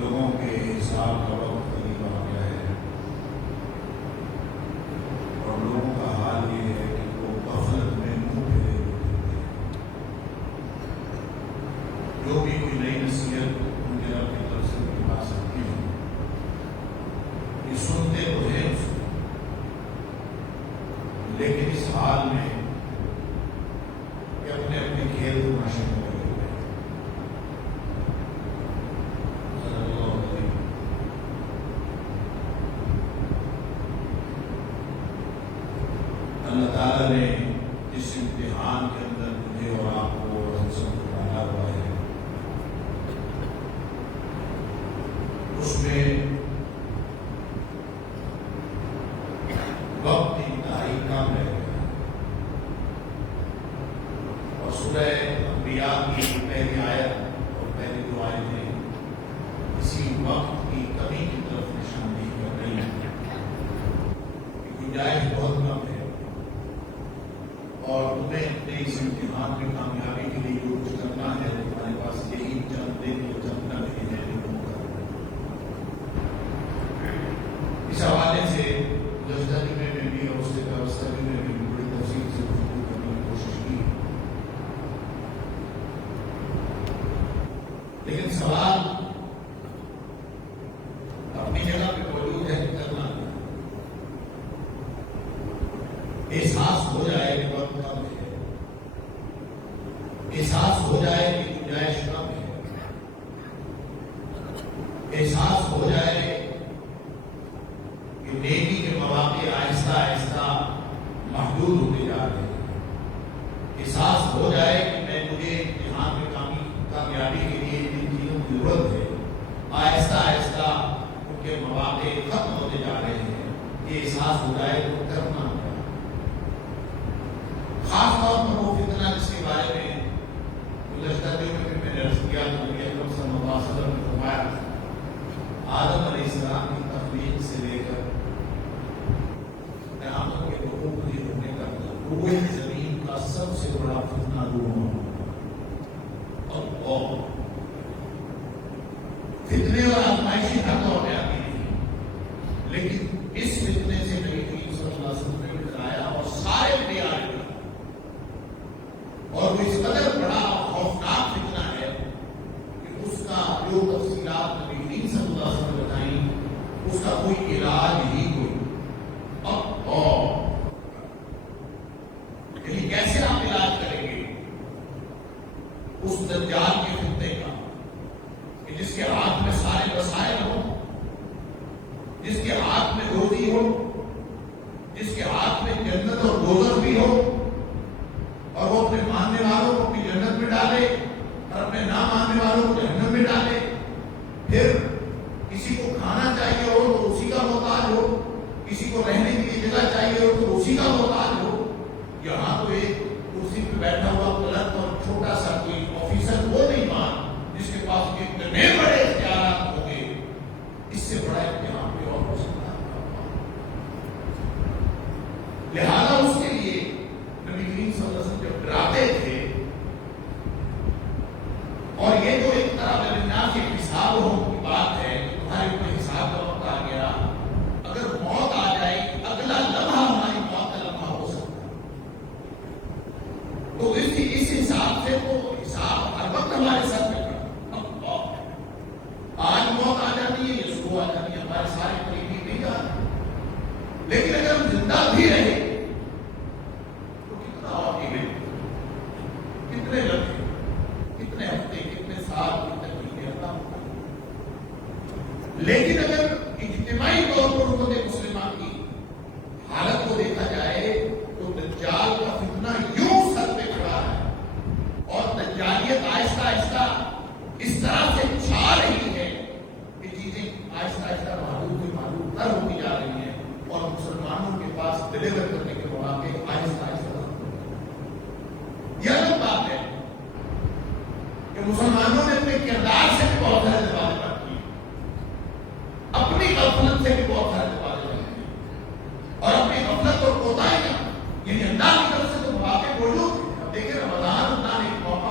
لوگوں کے حساب کا وقت قریب آ گیا ہے اور لوگوں کا حال یہ ہے کہ وہ غفلت میں منہ پھیرے ہوئے ہیں۔ جو بھی کوئی نئی نصیحت ان کے رب کی طرف سے ان کے پاس آتی ہے یہ سنتے تو ہیں اس کو، لیکن اس حال میں کہ اپنے اپنے کھیل تماشے میں لگے ہوئے ہیں۔ اللہ تعالیٰ نے جس امتحان کے اندر مجھے اور آپ کو اور ہم سب کو ڈالا ہوا ہے اس میں وقت انتہائی کم رہ گیا اور سورہ انبیاء کی پہلی آیت اور پہلی دو آیتیں اسی وقت کی کمی کی طرف نشاندہی کر رہی ہیں کہ گنجائش بہت کم ہے اور تمہیں اپنے اس امتحان میں کامیابی کے لیے جو کچھ کرنا ہے تمہارے پاس یہی چند دن یا چند مہینے اس حوالے سے گزشتہ جمعے میں بھی اور اس سے قبل میں بھی بڑی تفصیل سے گفتگو کرنے کی کوشش کی، لیکن سوال اپنی جگہ پہ موجود ہے کرنا احساس ہو جائے کہ وقت کم ہے، احساس ہو جائے کہ گنجائش کم ہے، احساس ہو جائے کہ نیکی کے مواقع آہستہ آہستہ محدود ہوتے جا رہے ہیں، احساس ہو جائے کہ مجھے امتحان میں کامیابی کے لیے جن چیزوں کی ضرورت ہے آہستہ آہستہ ان کے مواقع ختم ہوتے جا رہے ہیں، یہ احساس ہو جائے تو کرنا ہوگا۔ خاص طور پر وہ فتنہ جس کے بارے میں گزشتہ دنوں میں نے عرض کیا تو نبی اکرم صلی اللہ علیہ وسلم نے فرمایا آدم علیہ السلام کی تخلیق سے لے کر قیامت کے حقوق کی ہونے تک روئے زمین کا سب سے بڑا فتنہ روح اور فتنے اور آزمائشی ہر دور میں آتی ہیں، لیکن اس فتنے سے نبی کریم صلی اللہ علیہ وسلم نے ڈرایا اور سارے لے آئے اور وہ اس قدر بڑا خوفناک فتنہ ہے کہ اس کا جو تفصیلات نبی کریم صلی اللہ علیہ وسلم نے بتائیں اس کا کوئی علاج ہی کوئی یعنی کیسے آپ علاج کریں گے اس دجال کے فتنے کا کہ جس کے ہاتھ میں سارے وسائل ہوں، جس کے ہاتھ میں روزی ہو، جس کے ہاتھ میں جنت اور دوزخ بھی ہو اور وہ اپنے ماننے والوں کو اپنی جنت میں ڈالے اور اپنے نہ ماننے والوں کو جہنم میں ڈالے، پھر کسی کو کھانا چاہیے ہو تو اسی کا محتاج ہو، کسی کو رہنے کے لیے جگہ چاہیے ہو تو اسی کا محتاج ہو۔ یہاں تو ایک کرسی پہ بیٹھا ہوا کلرک اور چھوٹا سا کوئی آفیسر وہ نہیں مان جس کے پاس اتنے بڑے اختیارات ہوں گے، اس سے بڑا امتحان پہ اور ہو سکتا ہے۔ لہذا اس کے لیے نبی کریم صلی اللہ علیہ وسلم جب ڈراتے تھے اور یہ جو ایک طرح الناس کے حساب ہو کی بات ہے کہ تمہارے اوپر حساب کا وقت آ گیا، اگر موت آ جائے اگلا لمحہ ہماری موت کا لمحہ ہو سکتا ہے، تو اس حساب سے وہ حساب ہر وقت ہمارے ساتھ میں کھڑا۔ آج موت آ جاتی ہے یا صبح آ جاتی ہے، ہمارے سارے قریبی نہیں جاتے، لیکن اگر ہم زندہ بھی رہے تو کتنا اور کتنے لمحے، کتنے ہفتے، کتنے سال، کتنے مہینے اللہ ہوتا ہے۔ لیکن اگر اجتماعی طور پر امت مسلمہ کی حالت کو دیکھا جائے تو دجال کا فتنہ یوں سر پہ کھڑا ہے اور دجالیت آہستہ آہستہ اس طرح سے چھا رہی ہے کہ چیزیں آہستہ آہستہ معلوم تر ہوتی جا رہی ہیں اور مسلمانوں کے پاس ڈلیور کرنے کے مواقع آہستہ آہستہ یہ الگ بات ہے کہ مسلمانوں نے اپنے کردار سے بھی بہت سارے دروازے بند کیے، اپنی غفلت سے بھی بہت سارے دروازے بند کیے اور اپنی غفلت اور کوتاہیاں یعنی اللہ کی طرف سے تو مواقع موجود ہیں۔ اب دیکھیں رمضان اللہ نے ایک موقع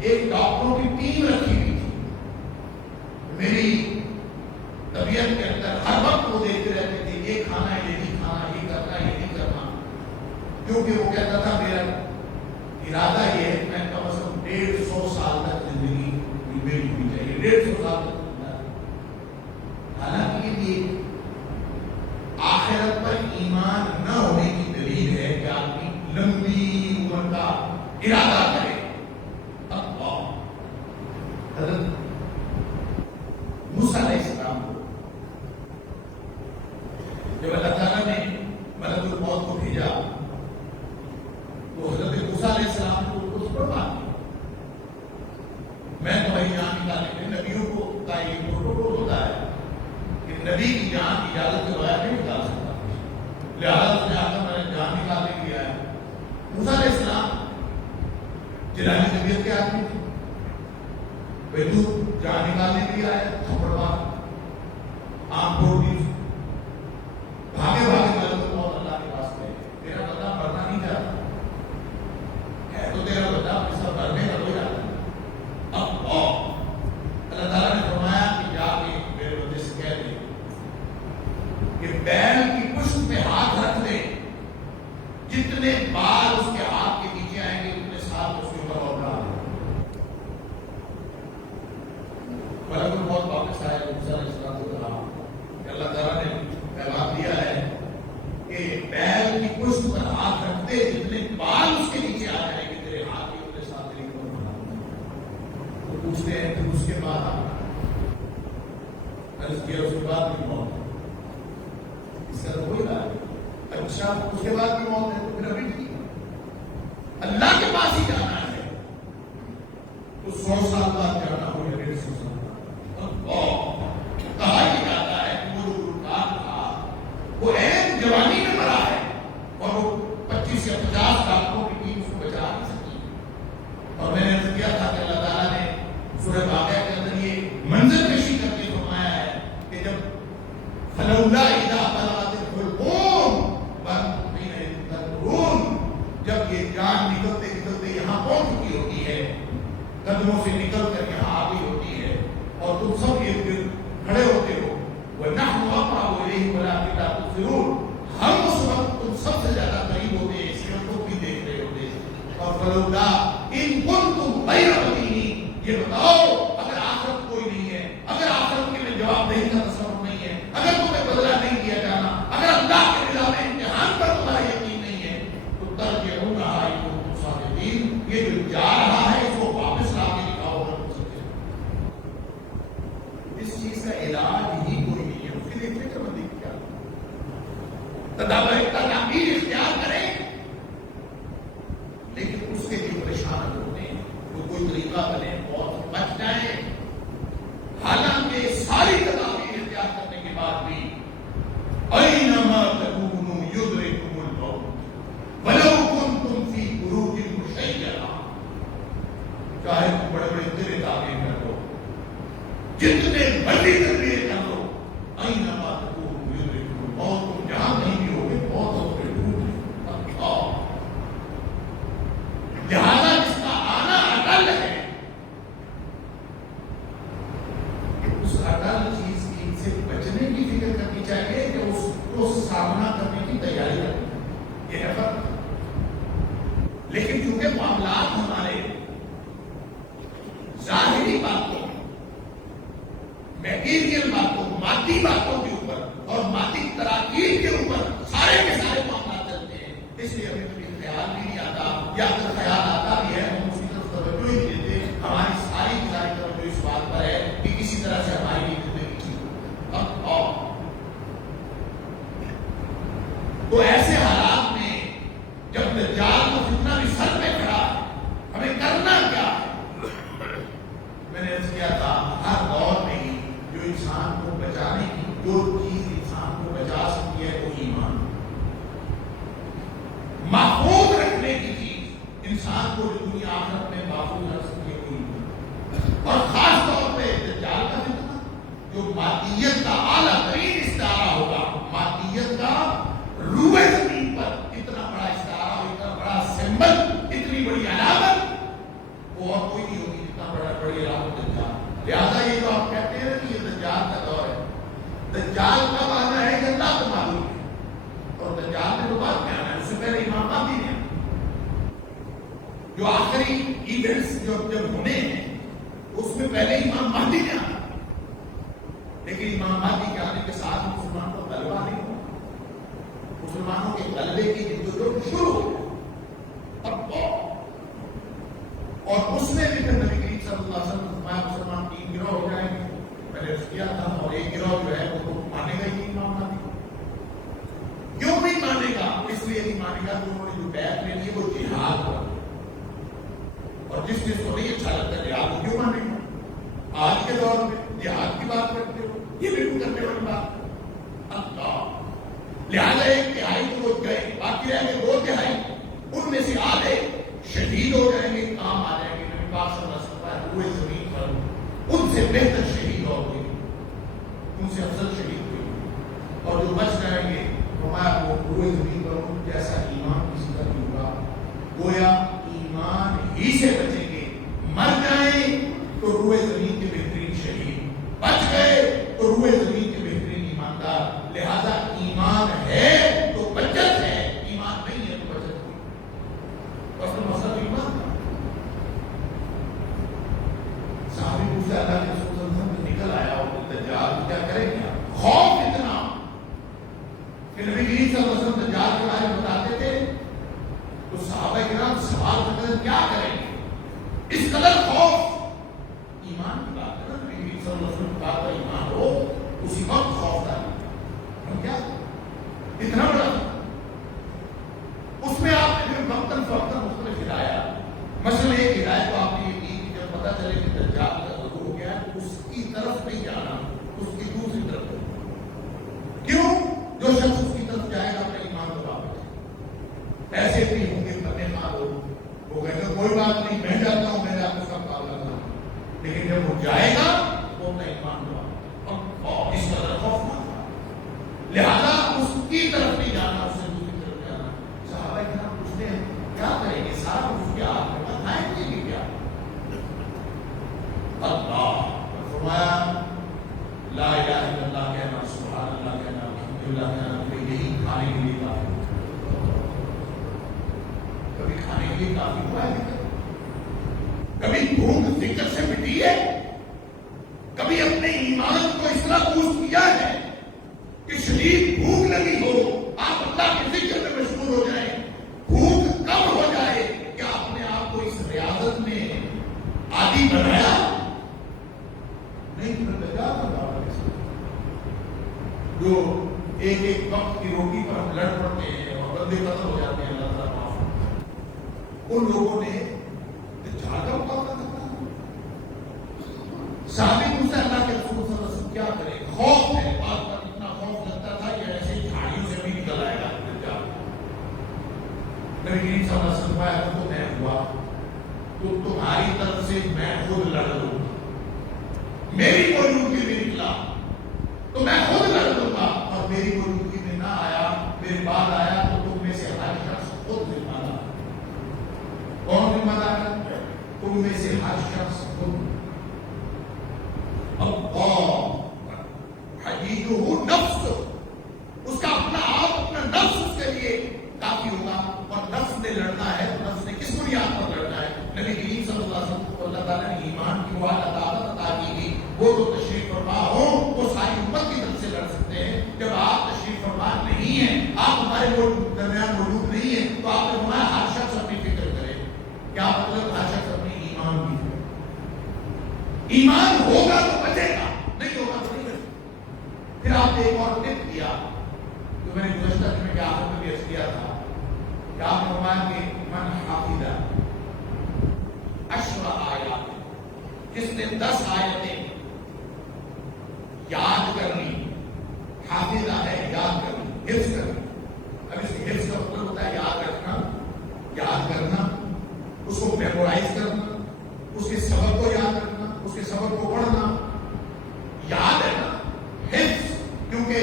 ایک ڈاکٹروں کی ٹیم رکھی ہوئی تھی. میری طبیعت کے اندر ہر وقت وہ دیکھتے رہتے تھے یہ کھانا یہ نہیں کھانا، یہ کرنا یہ نہیں کرنا، کیونکہ وہ کہتا تھا میرا ارادہ یہ ہے کہ میں کم از کم 150 سال تک زندگی میری ہونی چاہیے، 150 سال تک. حالانکہ یہ بھی آخرت پر ایمان نہ ہونے کی دلیل ہے کہ آدمی لمبی عمر کا ارادہ کرے. حضرت موسیٰ علیہ السلام کو جب اللہ تعالیٰ نے ملک الموت کو بھیجا تو حضرت موسیٰ علیہ السلام کو اس پر بات کی میں تمہاری جان نکالنے میں نبیوں کو کا یہ پروٹوکول ہوتا ہے کہ نبی کی جان اجازت کے بغیر نہیں نکال سکتا، لہٰذا جا کر میں نے جان نکالنے کیا ہے. موسیٰ علیہ السلام جلانی طبیعت کے آدمی تھے، تو جان نکالنے کے لیے آیا، تھپڑ مار آنکھ پھوڑ دی، بھاگے بھاگے ملک الموت اللہ کے پاس گئے. تیرا بندہ مرنا نہیں چاہتا ہے تو تیرا بندہ اپنے ساتھ مرنے کا کوئی آتا. اب اللہ تعالیٰ نے فرمایا کہ جا کے میرے بندے سے کہہ دے کہ بیل کی پشت پہ ہاتھ رکھ دے، جتنے بال اس کے ہاتھ کے نیچے آئیں گے اتنے ساتھ اس کے اوپر اور ڈال دے. ملک الموت واپس آیا، موسیٰ علیہ السلام کو کہا کہ اللہ تعالیٰ نے پیغام دیا ہے کہ بیل کی پشت پر ہاتھ رکھ دے، جتنے بال اس کے نیچے آ جائیں گے تیرے ہاتھ کے اتنے ساتھ تیرے اوپر ڈال دے. تو پوچھتے ہیں کہ اس کے بعد عرض کیا اس کے بعد بھی موت ہے، اس کا تو کوئی بات نہیں. اچھا اس کے بعد بھی موت ہے تو پھر ابھی ٹھیک اللہ کے پاس ہی جانا ہے تو 100 سال بعد جانا ہو یا 150 سال کہا یہ جاتا ہے کہ وہ جو رکان تھا وہ ایک جوانی میں مرا ہے اور وہ 25 یا 50 ڈاکٹروں کی ٹیم اس کو بچا نہیں سکی. اور میں نے عرض کیا تھا کہ اللہ تعالیٰ نے سورہ واقعہ کے اندر یہ منظر کشی کر کے فرمایا ہے کہ جب فلولا اذا بلغت الحلقوم وانتم حينئذ تنظرون، جب یہ جان نکلتے نکلتے یہاں پہنچ چکی ہوتی ہے، قدموں سے نکل کر یہاں آ گئی ہوتی ہے اور تم سب یہ کھڑے ہوتے ہو، وَنَحْنُ أَقْرَبُ إِلَيْهِ وَلَٰكِن لَا تُبْصِرُونَ، ہم اس وقت تم سب سے زیادہ قریب ہوتے ہیں اس لیے ہم کو بھی دیکھ رہے ہوتے ہیں. اور فلولا ان كنتم غیر مدینین، یہ بتاؤ اگر آخرت کوئی نہیں ہے، اگر آخرت کے لیے جواب نہیں کا تصور نہیں ہے، اگر تمہیں بدلہ نہیں دیا جانا، اگر اللہ کے نظام امتحان پر تمہارا یقین نہیں ہے تو ترجعونہا ان کنتم صادقین، یہ جو جا رہا ہے اس کو واپس لا کے دکھاؤ اگر تم سچے. اس چیز کا علاج ہی کوئی نہیں ہے، اس کے لیے فکر مندی کیا تدابیر اختیار کریں، لیکن اس کے لیے پریشان ہوتے ہیں تو کوئی طریقہ بنے اور بچ جائیں. حالانکہ ساری تدابیر اختیار کرنے کے بعد بھی اینما تکونوا یدرککم الموت ولو کنتم فی بروج مشیدہ، چاہے تم بڑے بڑے تیرے تعبیر کر دو، جتنے بڑی تدبیر کر دو، اینما تکونوا یدرککم الموت، تم جہاں نہیں بھی ہوگے موت ہو کے ڈھونڈ. لہذا جس کا آنا اٹل ہے اس اٹل چیز کی سے بچنے کی فکر کرنی چاہیے کہ اس کو سامنا کرنے کی تیاری رکھنی، یہ ہے فرق. لیکن چونکہ معاملات ہمارے ظاہری باتوں، میٹیریل باتوں، مادی باتوں کے اوپر اور مادی تراکیب کے اوپر سارے کے سارے معاملات چلتے ہیں، اس لیے ہمیں کبھی خیال بھی نہیں آتا، یا اگر خیال آتا بھی ہے ہم اس کی طرف توجہ ہی نہیں دیتے. ہماری ساری کی ساری توجہ اس بات پر ہے کہ کسی طرح سے ہماری زندگی کی. تو ایسے حالات میں جب دجال کا فتنہ بھی سر پہ کھڑا ہے، ہمیں کرنا کیا ہے؟ میں نے عرض کیا تھا ہر دور میں ہی جو انسان کو بچانے کی جو چیز انسان کو بچا سکتی ہے وہ ایمان، محفوظ رکھنے کی چیز انسان کو جو دنیا آخرت میں محفوظ رکھ سکتی ہے وہ ایمان. اور خاص طور پہ دجال کا فتنہ جو مادیت کا اعلیٰ ترین استعارہ ہوگا، مادیت کا روئے زمین پر اتنا بڑا استعارہ، اتنا بڑا سمبل، اتنی بڑی علامت وہ اور کوئی نہیں ہوگی ایونٹس جب ہونے ہیں اس میں پہلے امام مہدی نے آنا، لیکن امام مہدی کے آنے کے ساتھ مسلمان کو غلبہ نہیں ہوا، مسلمانوں کے غلبے کی جدوجہد شروع ہو اور اس میں بھی پھر نبی کریم صلی اللہ علیہ وسلم فرمایا مسلمان 3 گروہ ہو جائیں گے، میں نے کیا تھا، اور ایک گروہ جو ہے وہ تو مانے گا ہی نہیں امام مہدی۔ کیوں نہیں مانے گا؟ اس لیے نہیں مانے گا کہ انہوں نے جو بیعت لے لی وہ جہاد ہوا، اور جس چیز کو نہیں اچھا لگتا جہاد کو کیوں مانے گا؟ آج کے دور میں جہاد کی بات کرتے ہو، یہ بالکل کرنے والی بات اللہ، لہٰذا 1/3 تو وہ گئے، باقی رہ گئے 2/3، ان میں سے آدھے شہید ہو جائیں گے، کام آ جائیں گے۔ نبی پاک صلی اللہ علیہ وسلم ہوئے زمین پر ان سے بہتر شہید ہو گئی، ان سے افضل شہید ہوئی، اور جو بچ جائیں گے فرمایا وہ ہوئے زمین پر ان جیسا ایمان کسی کا نہیں ہوگا، گویا ایمان ہی سے بچیں گے، مر جائیں تو روئے زمین کے بہترین شہید، بچ گئے تو روئے زمین کے بہترین ایماندار۔ لہذا ایمان ہے تو بچت ہے، ایمان نہیں ہے تو بچت نہیں۔ اصل مسئلہ ایمان تھا۔ صحابی پوچھا اللہ کے رسول صلی اللہ علیہ وسلم نکل آیا اور دجال کیا کرے گا؟ خوف اتنا کہ نبی کریم صلی اللہ علیہ وسلم دجال کے بارے میں بتاتے تھے تو صحابہ کرام سوال کرتے تھے کیا کریں گے؟ اس قدر خوف، ایمان کی بات ہے نا، نبی کریم صلی اللہ علیہ وسلم کا ایمان ہو اسی وقت خوف تھا، ہم کیا اتنا بڑا اس میں آپ نے پھر وقتاً فوقتاً مختلف ہدایات، مثلا ایک ہدایت تو آپ نے یہ کی کہ جب پتہ چلے کہ دجال کا ظہور ہو گیا ہے اس کی طرف نہیں جانا، اس کی دوسری طرف جانا۔ کیوں؟ جو شخص اس کی طرف جائے گا اپنے ایمان کو واپس، ایسے بھی ہوں گے کرنے خواہ لوگ، وہ کہتے ہیں کوئی بات نہیں میں جاتا ہوں، میں آپ کو سب مقابلہ کرتا ہوں، لیکن جب وہ جائے گا وہ اپنا ایمان کو واپس، اور اس قدر خوفناک تھا، لہذا اس کی طرف نہیں جانا، اس سے دوسری طرف جانا۔ صحابہ کرام پوچھتے ہیں کیا کریں گے صاحب، اس کیا بتائیں گے کہ کیا؟ اللہ فرمایا لا الہ الا اللہ کہنا، سبحان اللہ کہنا، الحمدللہ کہنا، پھر یہی کھانے کے لیے کافی، کبھی کھانے کے لیے کافی ہوا ہے، کبھی بھوک ذکر سے مٹی ہے، کبھی اپنے ایمان کو اس طرح بوسٹ کیا ہے کہ شدید بھوک لگی ہو آپ اللہ کے ذکر میں مشغول ہو جائیں، بھوک کم ہو جائے، کیا اپنے آپ کو اس ریاضت میں عادی بنایا؟ نہیں، پھر دجال کا دعویٰ جو ایک ایک وقت کی روٹی پر ہم لڑ پڑتے ہیں اور بندے قتل ہو جاتے ہیں، اللہ تعالیٰ معاف کرے، ان لوگوں نے دجال کا مقابلہ کرنا۔ صحابی پوچھتا اللہ کے رسول صلی اللہ علیہ وسلم کیا کرے؟ خوف ہے، بات پر اتنا خوف لگتا تھا کہ ایسے ہی جھاڑیوں سے بھی نکل آئے گا دجال۔ نبی کریم صلی اللہ علیہ وسلم فرمایا تو میں ہوا تو تمہاری طرف سے میں خود لڑ لوں گا، میری موجودگی میں نکلا تو میں خود لڑ لوں گا، اور میری موجودگی میں نہ آیا، میرے بعد آیا تو تم میں سے ہر شخص خود ذمہ دار۔ کون ذمہ دار ہے؟ تم میں سے ہر شخص خود۔ حدیدہ نفس، اس کا اپنا آپ، اپنا نفس اس کے لیے کافی ہوگا، اور نفس نے لڑنا ہے تو نفس نے کس بنیاد پر لڑنا ہے؟ نبی کریم صلی اللہ علیہ وسلم کو اللہ تعالیٰ نے ایمان کی وہ عطا کی تھی، وہ تو تشریف فرما ہو وہ ساری امت کی طرف سے لڑ سکتے ہیں۔ جب آپ تشریف فرما نہیں ہیں، آپ ہمارے درمیان موجود نہیں ہیں، تو آپ نے فرمایا ہر شخص اپنی فکر کرے۔ کیا مطلب؟ ہر شخص اپنی ایمان کی فکر، ایمان ہوگا تو بچے گا، نہیں ہوگا تو نہیں بچے گا۔ پھر آپ نے ایک اور ٹپ دیا جو میں نے گزشتہ میں کیا آپ نے بھی کیا تھا کہ آپ نے فرمایا کہ من حافظہ 10 آیات، جس نے 10 آیتیں یاد کرنی، حافظہ ہے یاد کرنی، حفظ کرنی۔ اب اس کی حفظ کا مطلب ہوتا ہے یاد رکھنا، یاد کرنا، اس کو میمورائز کرنا، اس کے سبق کو یاد رکھنا، اس کے سبق کو پڑھنا، یاد ہے نا حفظ، کیونکہ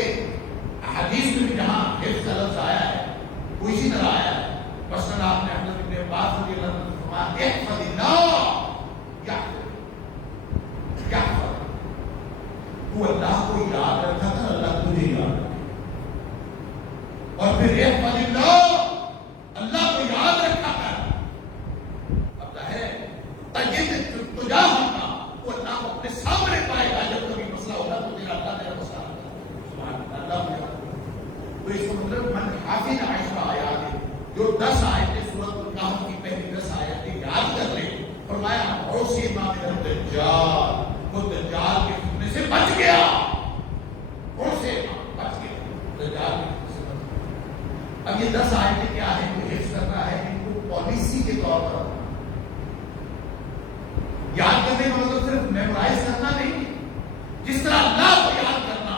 حدیث میں بھی جہاں حفظ کا لفظ آیا ہے وہ اسی طرح آیا ہے۔ مثلاً آپ نے حضرت ابن عباس رضی اللہ عنہ فرمایا احفظ اللہ یحفظ، تو اللہ کو یاد رکھا تھا، اللہ تجھے یاد رکھا، اور پھر احفظ اللہ، اللہ کو یاد رکھا تھا۔ اب ظاہر ہے جو 10 آیتیں سورۃ الکہف کی پہلی 10 آیتیں یاد کر لیں، فرمایا عصم من الدجال، وہ دجال کے فتنے سے بچ گیا، عصم بچ گیا دجال کے فتنے سے بچ گیا۔ اب یہ 10 آیتیں کیا ہیں جو حفظ کرنا ہے، ان کو پالیسی کے طور پر یاد کرنے کا مطلب صرف میمورائز کرنا نہیں، جس طرح اللہ کو یاد کرنا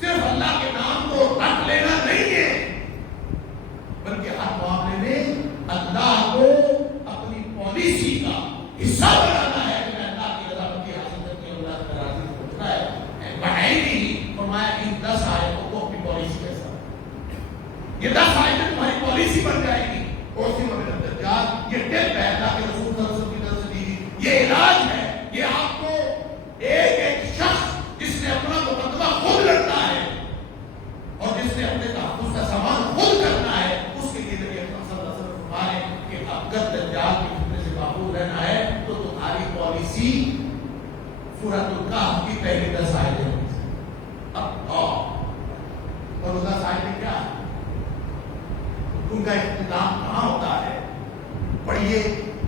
صرف اللہ کے نام کو رکھ لینا نہیں ہے، بلکہ ہر معاملے میں اللہ کو اپنی پالیسی کا حصہ بنانا ہے کہ میں اللہ کی رضامندی حاصل کر کے اللہ کی راضی پہنچنا ہے، بڑھائی نہیں۔ فرمایا ان 10 آیتوں کو اپنی پالیسی کے ساتھ، یہ 10 آیتیں تمہاری پالیسی بن جائے گی۔ عصم من الدجال، یہ ٹپ ہے اللہ کے رسول صلی اللہ علیہ وسلم کی طرف سے دی گئی، یہ علاج ہے، یہ آپ کو ایک ایک شخص جس نے اپنا مقدمہ خود لڑنا ہے اور جس نے اپنے تحفظ کا سامان خود کرنا ہے، اس کے لیے نبی اکرم صلی اللہ علیہ وسلم فرمائے کہ اگر دجال کے فتنے سے محفوظ رہنا ہے تو تمہاری پالیسی سورۃ الکہف کی پہلی 10 آیتیں ہوں۔ اب اور وہ 10 آیتیں کیا ہے، ان کا اختتام کہاں ہوتا ہے؟ پڑھیے،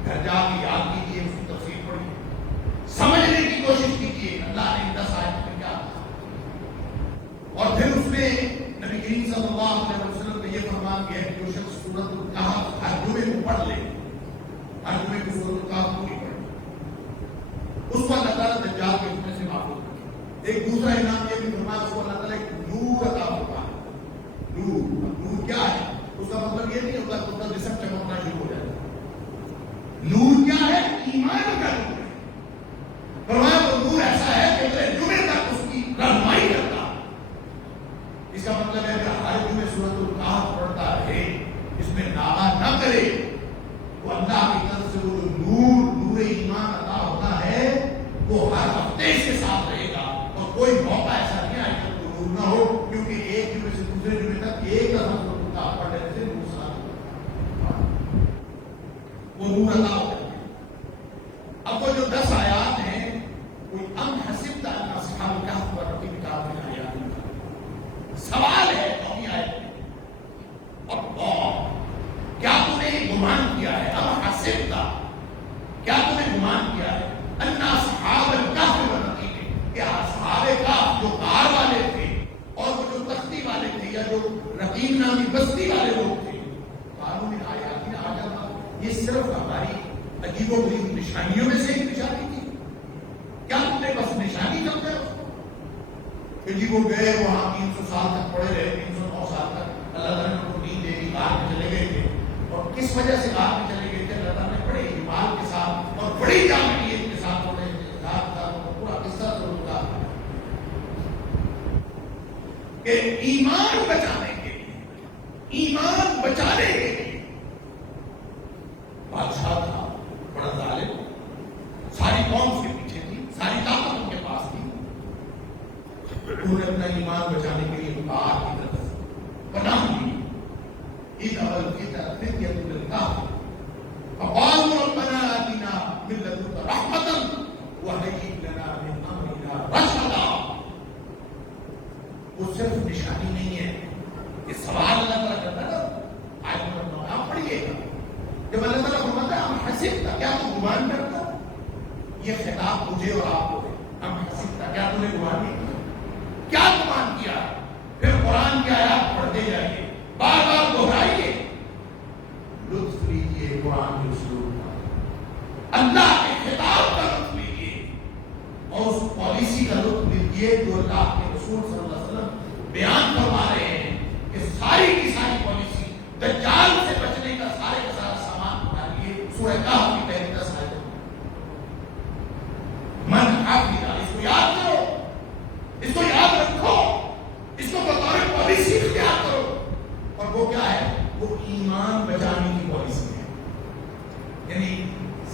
گھر جا کے یاد کیجیے، اس کی تفسیر پڑھیے، سمجھنے کی کوشش کیجیے اللہ نے ان 10 آیتوں میں کیا کہا، اور پھر اس میں نبی کریم صلی اللہ علیہ وسلم نے یہ فرمان کیا کہ جو شخص سورۃ الکہف ہر جمعے کو پڑھ لے، ہر جمعے کو سورۃ الکہف پوری پڑھے، اس کو اللہ تعالیٰ دجال کے فتنے سے محفوظ کرے۔ ایک دوسرا انعام یہ بھی فرمایا، اس کو اللہ تعالیٰ ایک نور عطا ہوتا ہے۔ نور کیا ہے؟ اس کا مطلب یہ نہیں ہوتا کہ اس کا جسم چمکنا شروع ہو جائے۔ نور کیا ہے؟ ایمان کا نور ہے۔ فرمایا وہ نور ایسا ہے کہ اگلے جمعے تک اس کی رہنمائی کرتا ہے۔ اس کا مطلب ہے کہ ہر جمعے سورۃ الکہف پڑھتا رہے، اس میں ناغہ نہ کرے، وہ اللہ کی طرف سے وہ نور ایمان عطا ہوتا ہے، وہ ہر ہفتے اس کے ساتھ رہے گا، اور کوئی موقع ایسا نہیں آئے گا کہ نور نہ ہو، کیونکہ ایک جمعے سے دوسرے جمعے تک ایک دفعہ سورۃ الکہف پڑھنے سے نور ساتھ وہ نور عطا ہوتا ہے۔ اب وہ جو 10 آیات ہیں، کوئی ام حسبت ان اصحاب الکہف ورقیم من آیاتنا، سوال ہے قومی آیت میں، اللہ کیا تم نے گمان کیا ہے، ام حسبت کیا تم نے گمان کیا ہے، ان اصحاب الکہف ورقیم، کہ اصحاب کہف جو غار والے تھے اور وہ جو تختی والے تھے یا جو رقیم نامی بستی والے لوگ تھے، قانون آیاتنا آجانا، یہ صرف ہماری عجیب و غریب نشانیوں میں سے ایک نشانی تھی، کیا تم نے بس نشانی سمجھا اس کو کہ جی وہ گئے وہاں 300 سال تک پڑے رہے، 309 سال تک اللہ تعالیٰ نے ان کو نیند دے دی، غار میں چلے گئے تھے، اور کس وجہ سے غار میں چلے گئے تھے؟ اللہ تعالیٰ نے بڑے ایمان کے ساتھ اور بڑی جامعیت کے ساتھ پورا قصہ ضرور تھا کہ ایمان بچانے کے لیے، ایمان بچانے کے لیے بادشاہ تھا بڑا ظالم، ساری قوم اس کے پیچھے تھی، ساری طاقت ان کے پاس تھی، انہوں نے اپنا ایمان بچانے کے لیے غار کی طرف پناہ لی، اذا الفتنة فتية للكهف فقالوا ربنا آتنا من لدنك رحمة وهيئ لنا من أمرنا رشدا۔ وہ صرف نشانی نہیں ہے، یہ سوال اللہ تعالیٰ کرتا ہے، آیت نمبر 9 پڑھیے گا، جب اللہ تعالیٰ فرماتا ہے ہم حسبتا، کیا تم گمان کرتا، یہ خطاب مجھے اور آپ کو ہے، ہم حسبتا، کیا تم نے گمان نہیں کیا، کیا گمان کیا؟ پھر قرآن کی آیات پڑھتے جائیے، بار بار دہرائیے، لطف لیجیے قرآن کے اسلوب کا، اللہ کے خطاب کا لطف لیجیے، اور اس پالیسی کا لطف لیجیے جو اللہ کے رسول صلی اللہ علیہ وسلم بیان فرما رہے ہیں کہ ساری کی ساری پالیسی دجال سے بچنے کا سارے کا سارا سامان بنا لیے سورہ کہف کی پہلی 10 آیتوں من حافظ، اس کو یاد کرو، اس کو یاد رکھو، اس کو بطور پالیسی اختیار کرو، اور وہ کیا ہے؟ وہ ایمان بچانے کی پالیسی ہے، یعنی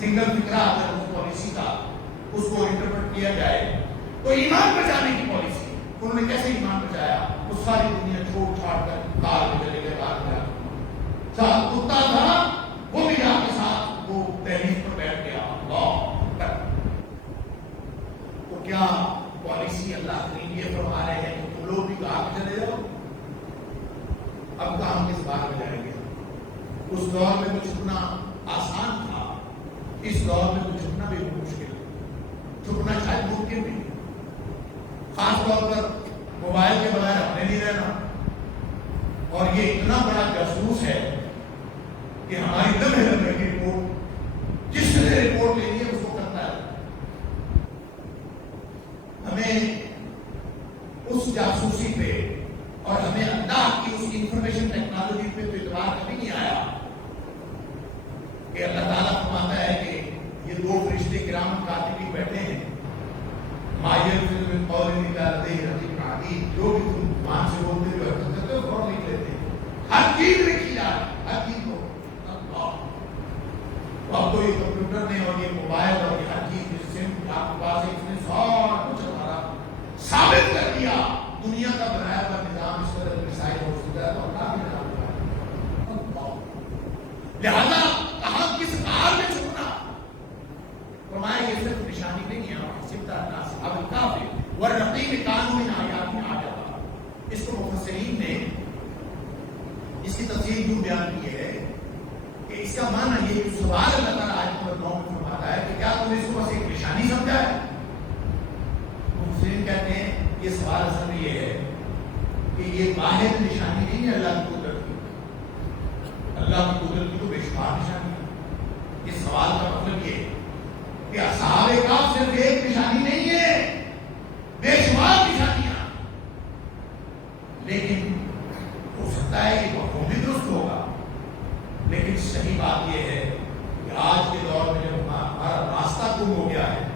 سنگل فکرہ اگر اس پالیسی کا اس کو انٹرپریٹ کیا جائے تو ایمان بچانے کی پالیسی ہے۔ انہوں نے کیسے ایمان بچایا؟ وہ ساری دنیا چھوڑ چھاڑ کر کار میں چلے گئے، کار میں ساتھ کتا تھا وہ بھی آپ کے ساتھ وہ تحریر پر بیٹھ گیا، اللہ تو کیا پالیسی اللہ کریم یہ فرما رہے ہیں کہ تم لوگ بھی کار میں چلے جاؤ؟ اب کام کس بات میں جائیں گے؟ اس دور میں تو چھپنا آسان تھا، اس دور میں تو چھپنا بھی مشکل ہے، چھپنا شاید ممکن نہیں، خاص طور پر موبائل کے بغیر ہم نے نہیں رہنا، اور یہ اتنا بڑا جاسوس ہے کہ ہماری لمحے لمحے کی رپورٹ، جس سے رپورٹ لینی ہے اس کو کرتا ہے۔ ہمیں اس جاسوسی پہ اور ہمیں اللہ کی اس انفارمیشن ٹیکنالوجی پہ تو اعتبار کبھی نہیں آیا کہ اللہ تعالیٰ فرماتا ہے کہ یہ دو فرشتے کرام کاتبین بیٹھے ہیں، ماہر من قول الا لدیہ رقیب عتید، جو بھی تم زبان سے بولتے ہو کرتے ہو فوراً لکھ لیتے ہیں، ہر چیز لکھی جائے، ہر چیز کو اللہ۔ اب تو یہ کمپیوٹر نے اور یہ موبائل اور یہ ہر چیز جس سے آپ کے پاس ہے، اس نے سارا کچھ ہمارا ثابت کر دیا دنیا کا بنایا ہوا نظام اس طرح مسائل ہو سکتا ہے تو اللہ بھی نظام ہے۔ لہذا کہاں کس کار میں چھپنا، فرمایا یہ صرف نشانی نہیں ہے، سبتا الناس اب کافی والرقیب قانون آیات میں آ جاتا۔ اس کو مفسرین نے اس کی تفسیر یوں بیان کی ہے کہ اس کا معنی یہ کہ سوال اللہ تعالیٰ آیت نمبر 9 میں فرماتا ہے کہ کیا تم نے اس کو بس ایک نشانی سمجھا ہے؟ مفسرین کہتے ہیں یہ سوال اصل میں یہ ہے کہ یہ واحد نشانی نہیں ہے اللہ کی قدرت کی، اللہ کی قدرت کی تو بے شمار نشانی ہے۔ اس سوال کا مطلب یہ ہے کہ اصحاب کہف صرف ایک نشانی نہیں ہے، بے شمار نشانیاں، لیکن ہو سکتا ہے کہ مفہوم بھی درست ہوگا، لیکن صحیح بات یہ ہے کہ آج کے دور میں جب ہمارا راستہ گم ہو گیا ہے،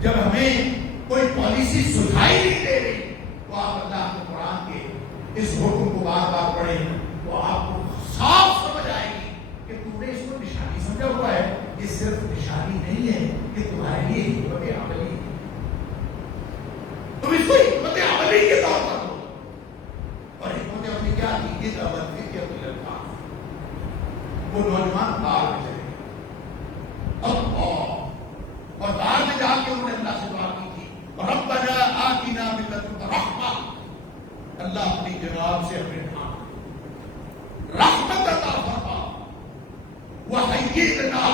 جب ہمیں کوئی پالیسی سجھائی نہیں دے رہی، تو آپ اللہ کے قرآن کے اس حکم کو بار بار پڑھیں تو آپ کو صاف سمجھ آئے گی کہ تم نے اس کو نشانی سمجھا ہوا ہے، یہ صرف نشانی نہیں ہے کہ تمہارے لیے حکمت عملی ہے، تم اس کو حکمت عملی کے طور پر دو، اور حکمت عملی کیا تھی؟ یہ دعوت تھی کہ وہ نوجوان باہر میں چلے اور باہر میں جا کے انہوں نے اللہ سے دعا کی تھی، ربنا آتنا من لدنک رحمہ، اللہ اپنی جناب سے ہمیں رحمت عطا فرما، وہیئ لنا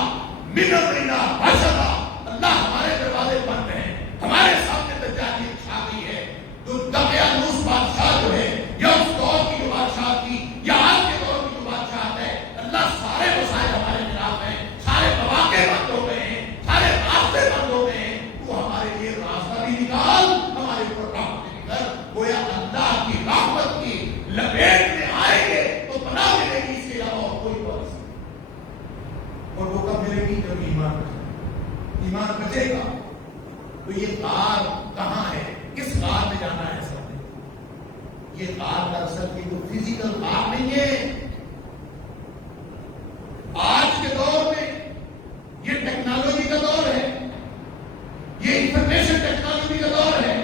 من امرنا رشدا، اللہ ہمارے دروازے بند ہیں، ہمارے سامنے دجالی چھا گئی ہے، تو دقیانوس بادشاہ جو ہے یا اس دور کی جو بادشاہ تھی یا آج کے دور کی جو بادشاہ ہے، اللہ سارے وسائل ہمارے خلاف ہیں، سارے مواقع بند ہو گئے ہیں، سارے راستے بند ہو گئے ہیں، تو ہمارے لیے راستہ بھی نکال، ہمارے اوپر رحمت بھی کر، گویا اللہ کی رحمت کی لپیٹ میں آئیں گے تو پناہ ملے گی، اس کے علاوہ اور کوئی پالیسی، اور وہ کب ملے گی؟ جب ایمان بچے گا۔ تو یہ غار کہاں ہے؟ کس غار میں جانا ہے سب نے؟ یہ غار دراصل کی تو فزیکل غار نہیں ہے، آج کے دور میں یہ ٹیکنالوجی کا دور ہے، یہ انفارمیشن ٹیکنالوجی کا دور ہے،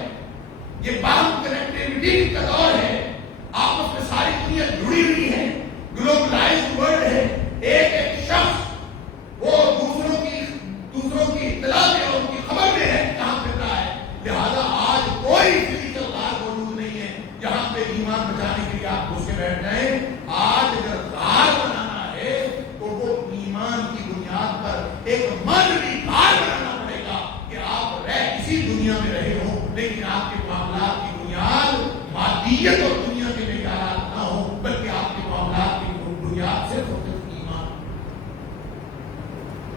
یہ باہم کنیکٹیوٹی کا دور ہے، آپس میں ساری دنیا جڑی ہوئی ہے، گلوبلائزڈ ورلڈ ہے، ایک ایک شخص وہ دوسروں کی اطلاع میں اور ان کی خبر میں ہے کہاں پھر رہا ہے، لہذا آج کوئی فزیکل غار موجود نہیں ہے جہاں پہ ایمان بچانے کے لیے آپ گھس کے بیٹھ جائیں۔ آج اگر غار بنانا ہے تو وہ ایمان کی بنیاد پر ایک معنوی غار بنانا پڑے گا کہ آپ اسی دنیا میں رہے ہوں، لیکن آپ کے معاملات کی بنیاد مادیت اور دنیا کے معیارات نہ ہو، بلکہ آپ کے معاملات کی بنیاد صرف اور صرف ایمان۔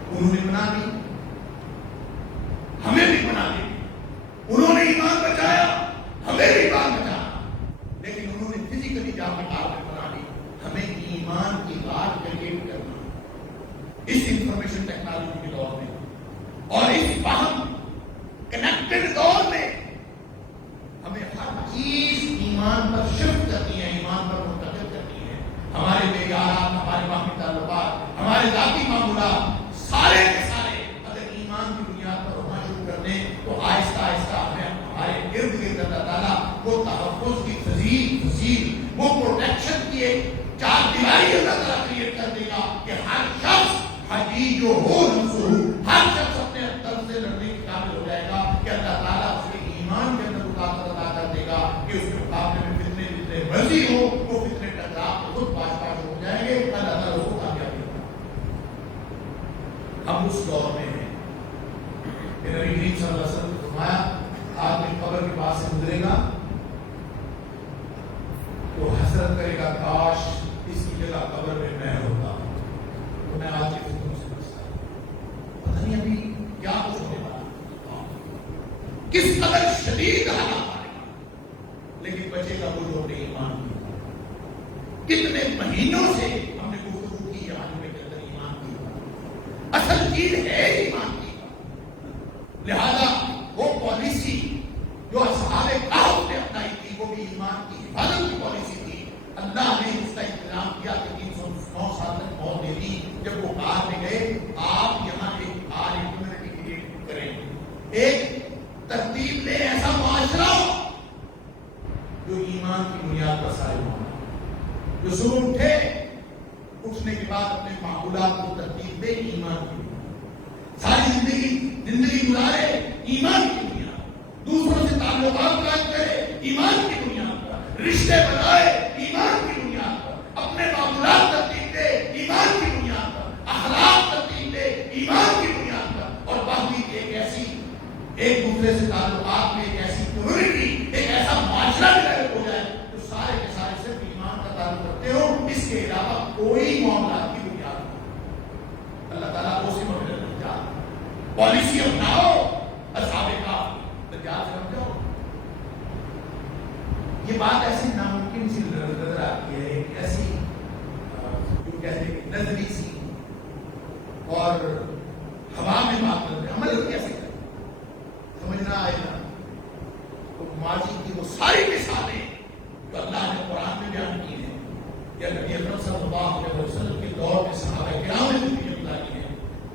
انہوں نے بنا دی، ہمیں بھی بنا دی، انہوں نے ایمان بچایا، ہمیں بھی ایمان بچانا، لیکن انہوں نے فزیکلی جا کے غار بنا دی، ہمیں ایمان کی غار کریٹ کرنا اس انفارمیشن ٹیکنالوجی کے دور میں اور اس باہم کنیکٹڈ دور میں ہمیں ہر چیز ایمان پر شفٹ کرنی ہے، ایمان پر منتقل کرنی ہے، ہمارے معیارات، ہمارے باہمی تعلقات، ہمارے ذاتی معاملات سارے کے سارے اگر ایمان کی بنیاد پر ہونا شروع کر دیں تو آہستہ آہستہ ہمیں ہمارے ارد گرد اللہ تعالیٰ وہ تحفظ کی فضیل وہ پروٹیکشن کی ایک چار دیواری اللہ تعالیٰ کریٹ کر دے گا کہ ہر شخص حجیج ہو نفسہ، ہر شخص اپنے طرف سے لڑنے کے قابل ہو جائے گا کہ اللہ تعالیٰ اس کے ایمان کے اندر طاقت عطا کر دے گا کہ اس کے مقابلے میں فتنے مرضی ہو وہ فتنے ٹکرا خود پاش ہو جائیں گے، اللہ تعالیٰ اس کو کامیابی ہم اس دور میں ہیں کہ نبی کریم صلی اللہ علیہ وسلم نے فرمایا آدمی قبر کے پاس سے گزرے گا تو حسرت کرے گا کاش اس کی جگہ قبر میں ہوتا تو میں آج کے فتنوں سے بچتا پتہ نہیں ابھی کیا کچھ ہونے والا کس قدر شدید حالات آئے گا لیکن بچے کا وہ جو نے ایمان کیا کتنے مہینوں سے ہم نے گفتگو کی عالم کے اندر ایمان کی اصل چیز ہے ایمان کی لہذا وہ پالیسی جو اصحاب کہف نے اپنائی تھی وہ بھی ایمان کی حفاظت کی پالیسی تھی اللہ نے اس کا انتظام کیا کہ 309 سال تک موت دے دی جب وہ کار میں گئے آپ یہاں ایک کمیونٹی کریٹ کریں ایک ترتیب لے ایسا معاشرہ جو ایمان کی بنیاد پر سارے ہونا جو صبح اٹھنے کے بعد اپنے معمولات کو ترتیب دے ایمان کی بنیاد ساری زندگی گزارے ایمان کی بنیاد دوسروں سے تعلقات قائم کرے ایمان کی بنیاد پر رشتے بنائے ایمان کی بنیاد پر اپنے معمولات ترتیب دے ایمان کی بنیاد پر اخلاق ترتیب دے ایمان کی بنیاد پر اور باقی ایک دوسرے سے تعلقات میں ایک ایسی کمیونٹی ایک ایسا معاشرہ ڈیولپ ہو جائے جو سارے کے سارے صرف ایمان کا تعلق رکھتے ہو اس کے علاوہ کوئی معاملات کی بنیاد نہیں اللہ تعالیٰ کو اسی معاملے میں جا پالیسی اپناؤ اصحاب کہف دجال سے سمجھو یہ بات ایسی ناممکن سی نظر آتی ہے ایک ایسی جو کہتے ہیں نظری سی اور ہوا میں بات کرتے عمل کیسے کریں سمجھنا آئے گا تو ماضی کی وہ ساری مثالیں جو اللہ نے قرآن میں بیان کی ہیں یا نبی اکرم صلی اللہ علیہ وسلم کے دور میں صحابہ کرام نے زندگی گزاری ہے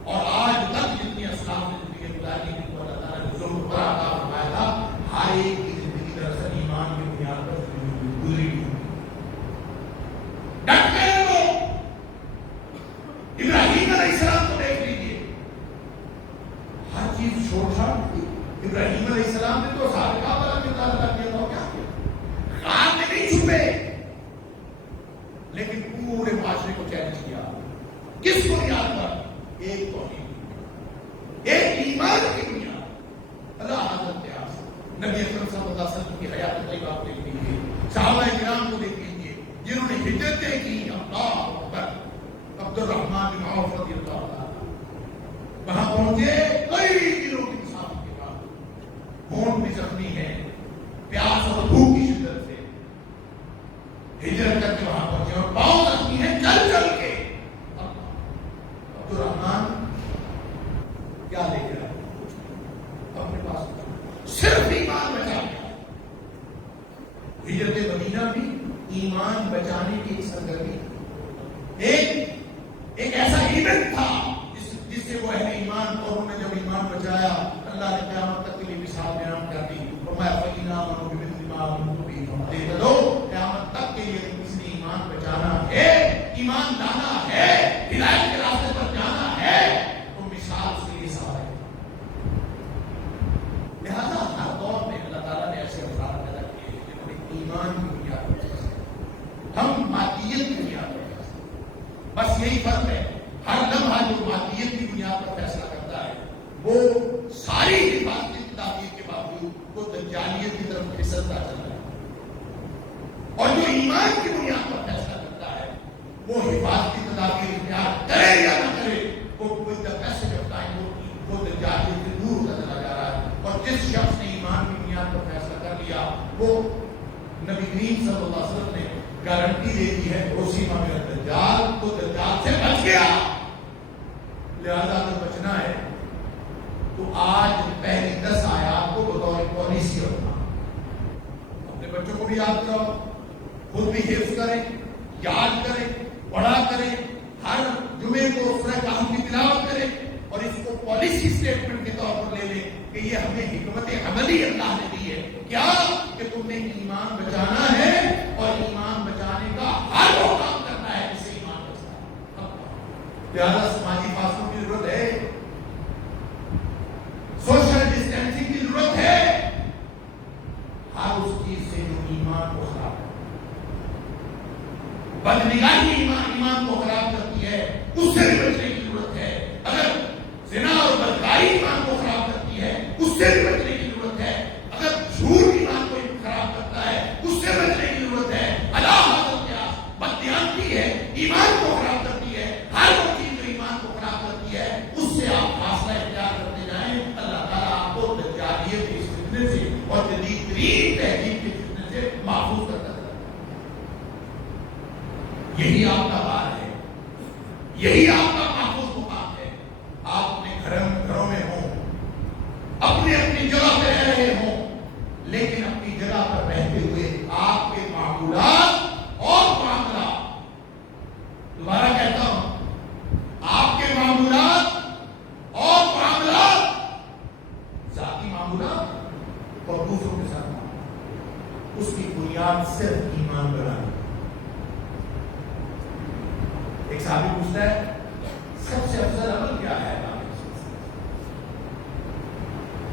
اور آج تک جتنی اسلام نے زندگی گزاری ہے تو اللہ تعالیٰ نے ظلم پر عطا فرمایا تھا ہر ایک کی زندگی دراصل ایمان کی بنیاد پر گزری ہوئی ڈٹ گئے وہ ابراہیم علیہ السلام کو دیکھ لیجیے ہر چیز چھوڑ چھاڑ ابراہیم علیہ السلام نے تو صادقہ والا کردار ادا کیا تھا کیا غار میں نہیں چھپے لیکن پورے معاشرے کو چیلنج کیا کس بنیاد پر ایک توحید ایک ایمان کی بنیاد اللہ حضرت نبی اکرم صلی اللہ علیہ وسلم کی حیات طیبہ کو دیکھ لیجیے صحابہ کرام کو دیکھ لیجیے جنہوں نے ہجرتیں کی اللہ اکبر عبد الرحمن بن عوف رضی اللہ عنہ وہاں پہنچے کئی دنوں کی ہونٹ میں زخمی ہے پیاس اور بھوک کی شدت سے ہجرت کر کے وہاں پہنچے اور پاؤں زخمی ہے چل چل کے عبد الرحمن کیا لے گیا اپنے پاس صرف ایمان بچا گیا ہجرت مدینہ بھی ایمان بچانے کی ایک سرگرمی ایک ایسا ایونٹ تھا جس سے وہ اہل ایمان اور انہوں نے جب ایمان بچایا اللہ نے قیامت تک کے لیے مثال بیان کر دی فرمایا فَإِنَّا آمَنُوا بِمِثْلِ مَا آمَنْتُم بِهِ فَاعْتَدَوْا قیامت تک کے لیے کس نے ایمان بچانا ہے ایمان لانا ہے ہدایت کے راستے پر جانا ہے تو مثال اس کے لیے سوال ہے لہذا ہر دور میں اللہ تعالیٰ نے ایسے افراد پیدا کیے جنہوں نے ایمان کی بنیاد پر ہم مادیت کی بنیاد پر بس یہی فرق ہے ہر لمحہ جو مادیت کی بنیاد پر فیصلہ کرتا ہے وہ ساری حفاظتی تدابیر کے باوجود وہ دجالیت کی طرف پھسلتا چل رہا ہے اور جو ایمان کی بنیاد پر فیصلہ کرتا ہے وہ حفاظتی تدابیر اختیار کرے یا نہ کرے وہ پیسے آف ٹائم وہ دجالیت سے دور ہوتا چلا جا رہا ہے اور جس شخص نے ایمان کی بنیاد پر فیصلہ کر لیا وہ نبی کریم صلی اللہ علیہ وسلم نے گارنٹی دے دی ہے اسی میں دجال تو دجال سے بچ گیا لہذا تو بچنا ہے تو آج پہلی 10 آیات کو بطور پالیسی رکھنا اپنے بچوں کو بھی یاد کرو خود بھی حفظ کریں یاد کریں پڑھا کریں ہر جمعے کو سورہ کہف کی تلاوت کریں اور اس کو پالیسی سٹیٹمنٹ کے طور پر لے لیں کہ یہ ہمیں حکمت عملی اللہ نے دی ہے کیا کہ تم نے ایمان بچانا ہے اور ایمان بچانے کا ہر وہ کام کرنا ہے جس سے ایمان بچتا ہے لہذا سماجی فاصلوں کی ضرورت ہے سوشل ڈسٹینسنگ کی ضرورت ہے ہر اس چیز سے جو ایمان کو خراب ہے بدنگاہی ایمان کو خراب کرتی ہے اس سے بھی بچنے کی ضرورت ہے اگر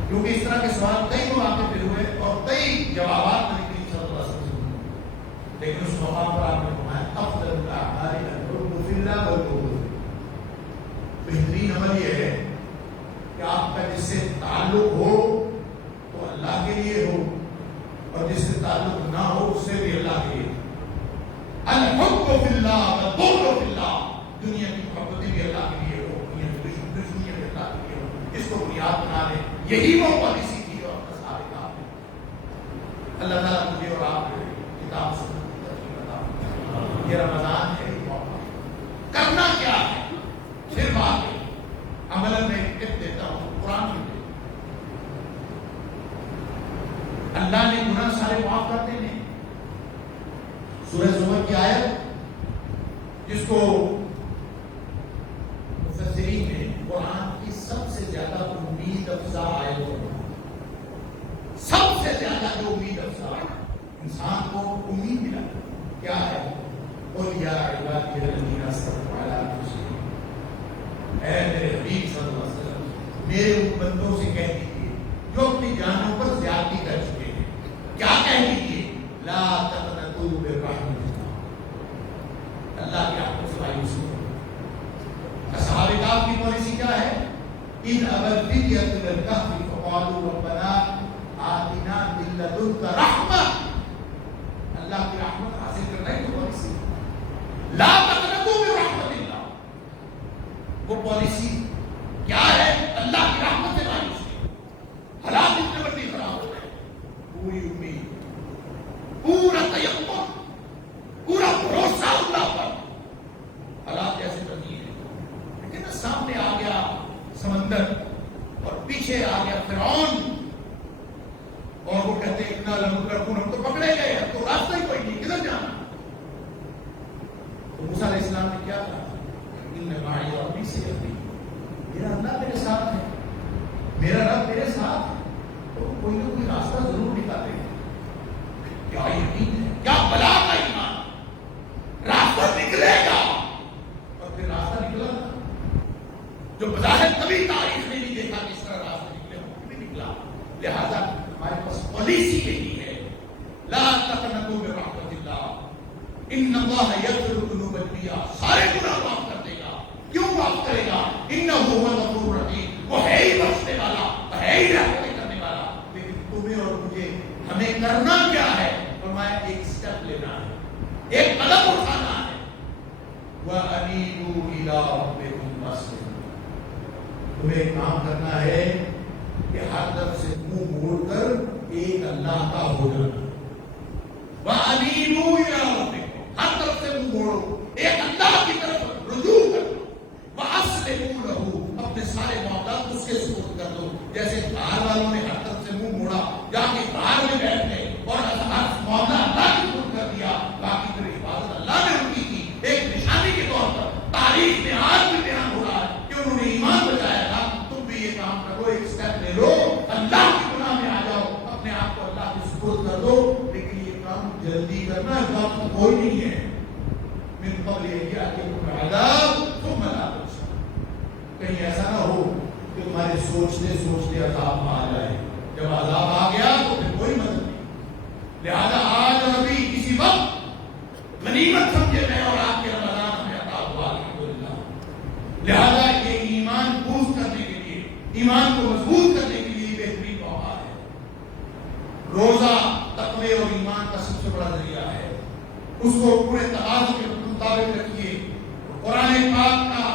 کیونکہ اس طرح کے سوال کئی مواقع پہ ہوئے اور کئی جوابات نبی کریم صلی اللہ علیہ وسلم سے، لیکن اس مقام پر آپ نے فرمایا افضل الاعمال الحب فی اللہ والبغض، بہترین عمل یہ ہے کہ آپ کا جس سے تعلق ہو تو اللہ کے لیے ہو، اور جس سے تعلق نہ ہو اس سے بھی اللہ کے لیے۔ الحب فی اللہ والبغض فی اللہ، دنیا کی محبتیں بھی اللہ کے لیے ہو، دنیا کی دشمنیاں بھی اللہ کے لیے ہو، اس کو بنیاد بنا لیں۔ یہی وہ پالیسی تھی اور تصاویر آپ نے۔ اللہ تعالیٰ مجھے اور آپ کو کتاب سنت کی ترتیب عطا فرمائے۔ یہ رمضان ہے، یہ موقع کرنا کیا ہے، صرف آپ عمل میں ٹپ دیتا ہوں، قرآن میں اللہ نے گناہ سارے معاف کر دینے۔ سورہ زمر کی آیت جس کو مفسرین نے قرآن کی سب سے زیادہ امید افزا آیت، سب سے زیادہ جو امید افزا انسان کو امید ملا کیا ہے؟ قل یا عبادی الذین اسرفوا علی انفسہم، اے میرے حبیب صلی اللہ علیہ وسلم میرے ان بندوں سے کہہ دیجیے جو اپنی جانوں پر زیادتی کر چکے ہیں، کیا کہہ دیجیے؟ لا تقنطوا من رحمت اللہ، اللہ کی رحمت سے مایوس نہ ہو۔ اصحاب کہف کی پالیسی کیا ہے؟ اذ ابى الفتية الى الكهف فقالوا ربنا آتنا من لدنك رحمة، اللہ کی رحمت حاصل کرنا ہے تو پالیسی لا تقنطوا من رحمت اللہ۔ وہ پالیسی کیا ہے؟ اللہ کی رحمت سے مایوس ہے، حالات اتنے بڑی خراب ہو گئے، پوری امید، پورا تیقن، پورا بھروسہ اللہ پر، حالات جیسے بنی ہے۔ لیکن سامنے آ گیا سمندر اور پیچھے آ گیا فرعون، اور وہ کہتے ہیں اتنا لمدرکون، ہم تو پکڑے گئے، اب تو راستہ ہی کوئی نہیں، کدھر جانا؟ تو موسیٰ علیہ السلام نے کیا کہا؟ ان معی ربی سیہدین، میرا اللہ میرے ساتھ ہے، میرا رب میرے ساتھ ہے، تو کوئی نہ کوئی راستہ ضرور نکالے گا۔ کیا یقین ہے، کیا بلا کا ایمان، راستہ نکلے گا، اور پھر راستہ نکلا نا، جو بظاہر کبھی تاریخ نے نہیں دیکھا کس طرح راستہ نکلے، وہ بھی نکلا۔ لہذا ہمارے پاس پالیسی یہی ہے، لا تقنطوا من رحمت اللہ، ان اللہ یغفر الذنوب جميعا، سارے گناہ معاف کر دے گا۔ کیوں معاف کرے گا؟ انہ هو الغفور الرحیم، وہ ہے ہی بخشنے والا، وہ ہے ہی رحمت کرنے والا۔ لیکن تمہیں اور مجھے ہمیں کرنا کیا ہے؟ فرمایا ایک سٹیپ لینا ہے، ایک قدم اٹھانا ہے۔ وَأَنِيبُوا إِلَىٰ رَبِّكُمْ وَأَسْلِمُوا، تمہیں ایک کام کرنا ہے کہ ہر طرف سے منہ موڑ کر ایک اللہ کا ہو جانا۔ وَأَنِيبُوا إِلَىٰ رَبِّكُمْ، ہر طرف سے منہ موڑو، ایک اللہ کی طرف رجوع کرو۔ وَأَسْلِمُوا لَهُ، اپنے سارے معاملات اس کے سپرد کر دو۔ جیسے باہر والوں نے ہر طرف سے منہ موڑا، جا کے باہر میں بیٹھ گئے اور ہر معاملہ اللہ کے سپرد کر دیا، باقی پھر حفاظت اللہ نے ان کی کی۔ ایک نشانی کے طور پر تاریخ میں آج بھی بیان ہو رہا ہے کہ انہوں نے ایمان بچایا تھا۔ تم بھی یہ کام کرو، ایک سٹیپ لے لو، اللہ کی گناہ میں آ جاؤ، اپنے آپ کو اللہ کے سپرد کر دو۔ لیکن یہ کام جلدی کرنا، وقت کوئی نہیں ہے۔ من قبل ان یأتیکم العذاب ثم لا تنصرون، کہیں ایسا نہ ہو کہ تمہارے سوچتے سوچتے عذاب آ جائے، جب عذاب آ گیا تو پھر کوئی مدد نہیں۔ لہذا آج اور ابھی کسی وقت غنیمت سمجھے میں اور آپ کے رمضان ہمیں عطا ہوا، الحمدللہ۔ لہذا یہ ایمان بوست کرنے کے لیے، ایمان کو مضبوط کرنے کے لیے بہترین موقع ہے۔ روزہ تقوی اور ایمان کا سب سے بڑا ذریعہ ہے، اس کو پورے تقاضے کے مطابق رکھیے، قرآن پاک کا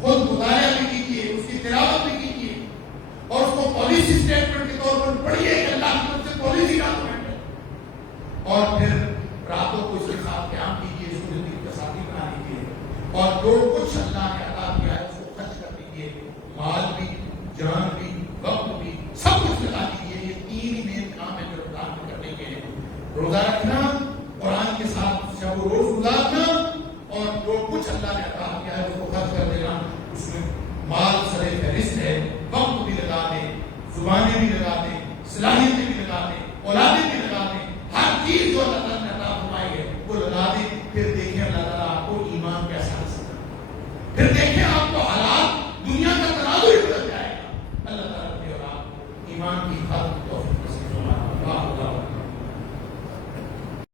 خود مطالعہ بھی کیجیے، اس کی تلاوت بھی کیجیے، اور اس کو پالیسی اسٹیٹمنٹ کے طور پر پڑھیے کہ اللہ کی طرف سے پالیسی ڈاکومنٹ ہے، اور پھر راتوں کو اس کے ساتھ قیام کیجیے، اس کو زندگی کا ساتھی بنا لیجیے، اور جو کچھ اللہ نے عطا کیا ہے اس کو خرچ کر دیجیے، مال بھی، جان بھی، وقت بھی، سب کچھ لگا دیجیے۔ یہ تین ہی مین کام ہے جو رمضان میں کرنے کے ہیں: روزہ رکھنا، قرآن کے ساتھ شب و روز گزارنا، اور جو کچھ اللہ نے عطا کیا ہے اس کو خرچ کر دینا۔ اس میں مال سر فہرست ہے، وقت بھی لگا دیں، زبانیں بھی لگا دیں، صلاحیتیں بھی